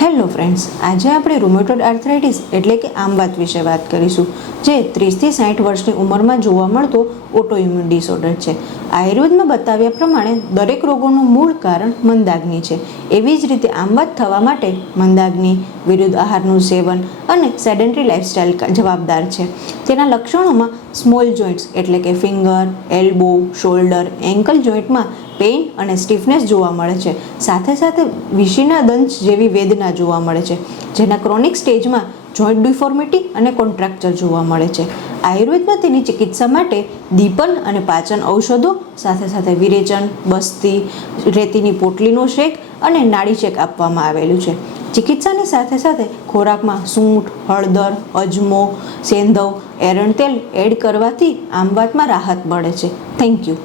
Hello friends, આજે આપણે rheumatoid arthritis એટલે કે આમવાત વિશે વાત કરીશું, જે 30થી 60 વર્ષની ઉંમરમાં જોવા મળતો ઓટોઇમ્યુન ડિસઓર્ડર છે. આયુર્વેદમાં બતાવ્યા પ્રમાણે દરેક રોગોનું મૂળ કારણ મંદાગ્નિ છે. એવી જ રીતે આમવાત થવા માટે મંદાગ્નિ, વિરુદ્ધ આહારનું સેવન અને સેડેન્ટરી લાઇફસ્ટાઇલ જવાબદાર છે. તેના લક્ષણોમાં સ્મોલ જોઇન્ટ્સ એટલે કે ફિંગર, એલ્બો, શોલ્ડર, એન્કલ જોઇન્ટમાં પેઇન અને સ્ટીફનેસ જોવા મળે છે. સાથે સાથે વિશીના દંશ જેવી વેદના જોવા મળે છે, જેના ક્રોનિક સ્ટેજમાં જોઇન્ટ ડિફોર્મિટી અને કોન્ટ્રાક્ચર જોવા મળે છે. આયુર્વેદમાં તેની ચિકિત્સા માટે દીપન અને પાચન ઔષધો સાથે સાથે વિરેચન, બસ્તી, રેતીની પોટલીનો શેક અને નાડી શેક આપવામાં આવેલું છે. ચિકિત્સાની સાથે સાથે ખોરાકમાં સૂંઠ, હળદર, અજમો, સેંધવ, એરંડ તેલ એડ કરવાથી આમવાતમાં રાહત મળે છે. Thank you.